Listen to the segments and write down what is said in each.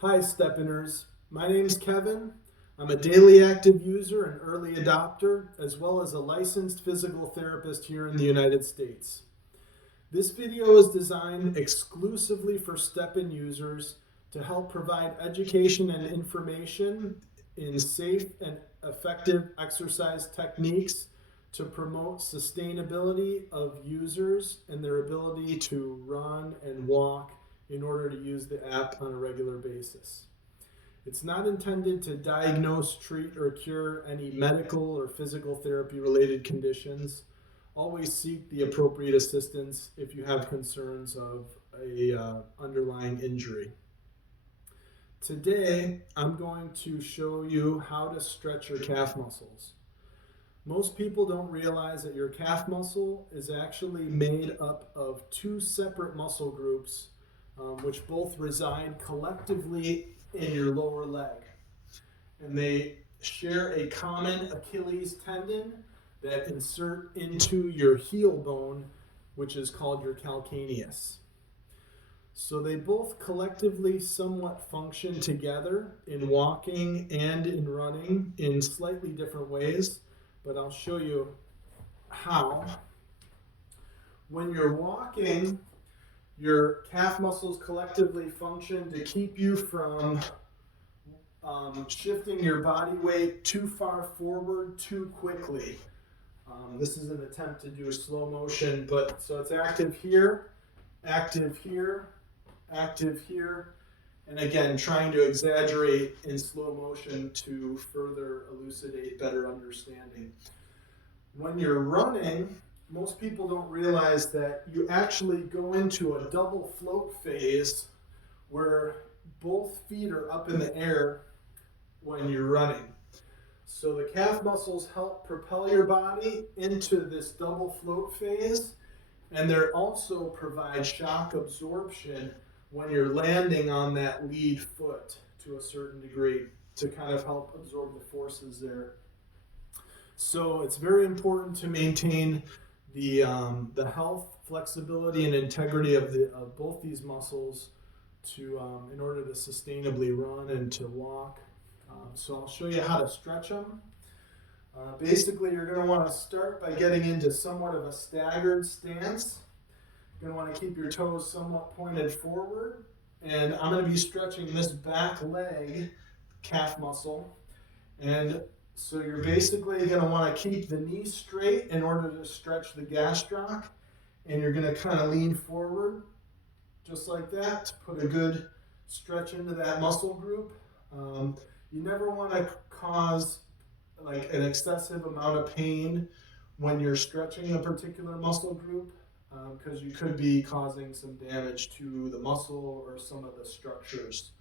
Hi, Steppiners. My name's Kevin. I'm a daily active user and early adopter, as well as a licensed physical therapist here in the United States. This video is designed exclusively for Steppin users to help provide education and information in safe and effective exercise techniques to promote sustainability of users and their ability to run and walk in order to use the app on a regular basis. It's not intended to diagnose, treat, or cure any medical or physical therapy related conditions. Always seek the appropriate assistance if you have concerns of a underlying injury. Today, I'm going to show you how to stretch your calf muscles. Most people don't realize that your calf muscle is actually made up of two separate muscle groups, which both reside collectively in your lower leg. And they share a common Achilles tendon that insert into your heel bone, which is called your calcaneus. So they both collectively somewhat function together in walking and in running in slightly different ways, but I'll show you how. When you're walking, your calf muscles collectively function to keep you from shifting your body weight too far forward too quickly. This is an attempt to do a slow motion, but so it's active here, active here, active here, and again, trying to exaggerate in slow motion to further elucidate better understanding. When you're running, most people don't realize that you actually go into a double float phase where both feet are up in the air when you're running. So the calf muscles help propel your body into this double float phase, and they also provide shock absorption when you're landing on that lead foot to a certain degree to kind of help absorb the forces there. So it's very important to maintain the health, flexibility, and integrity of both these muscles in order to sustainably run and to walk. So I'll show you how to stretch them. Basically, you're going to want to start by getting into somewhat of a staggered stance. You're going to want to keep your toes somewhat pointed forward. And I'm going to be stretching this back leg calf muscle. And so you're basically going to want to keep the knee straight in order to stretch the gastroc. And you're going to kind of lean forward just like that to put a good stretch into that muscle group. You never want to cause like an excessive amount of pain when you're stretching a particular muscle group because you could be causing some damage to the muscle or some of the structures.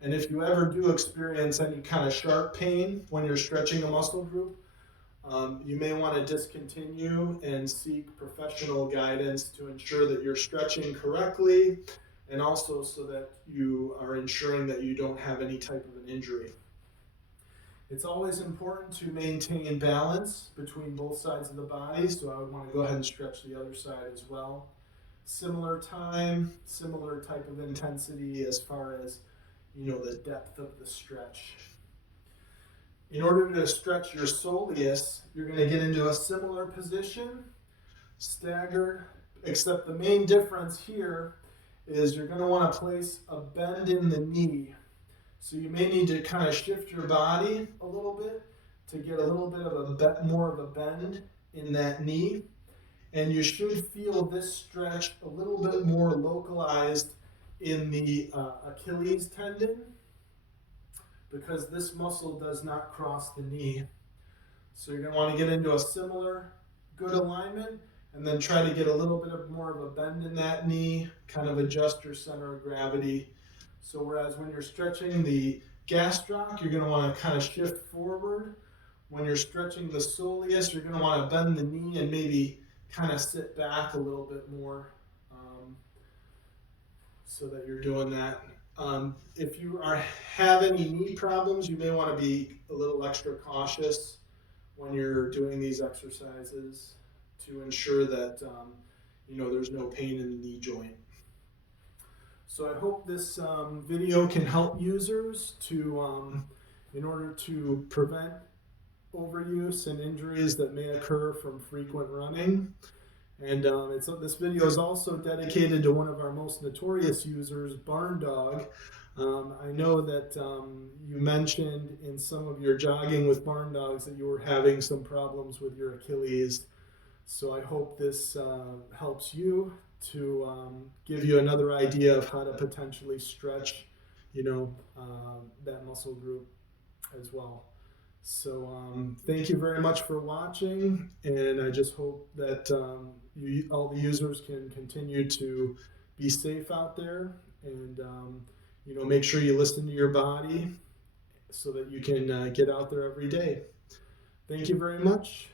And if you ever do experience any kind of sharp pain when you're stretching a muscle group, you may want to discontinue and seek professional guidance to ensure that you're stretching correctly and also so that you are ensuring that you don't have any type of an injury. It's always important to maintain balance between both sides of the body, so I would want to go ahead and stretch the other side as well. Similar time, similar type of intensity as far as the depth of the stretch. In order to stretch your soleus, you're going to get into a similar position, staggered, except the main difference here is you're going to want to place a bend in the knee. So you may need to kind of shift your body a little bit to get a little bit of more of a bend in that knee. And you should feel this stretch a little bit more localized in the Achilles tendon because this muscle does not cross the knee. So you're going to want to get into a similar good alignment and then try to get a little bit more of a bend in that knee, kind of adjust your center of gravity. So whereas when you're stretching the gastroc, you're going to want to kind of shift forward. When you're stretching the soleus, you're going to want to bend the knee and maybe kind of sit back a little bit more so that you're doing that. If you have any knee problems, you may want to be a little extra cautious when you're doing these exercises to ensure that there's no pain in the knee joint. So I hope this video can help users to, in order to prevent overuse and injuries that may occur from frequent running. And this video is also dedicated to one of our most notorious users, Barn Dog. I know that you mentioned in some of your jogging with Barn Dogs that you were having some problems with your Achilles. So I hope this helps you to give you another idea of how to potentially stretch, that muscle group as well. So thank you very much for watching, and I just hope that all the users can continue to be safe out there, and make sure you listen to your body so that you can get out there every day. Thank you very much.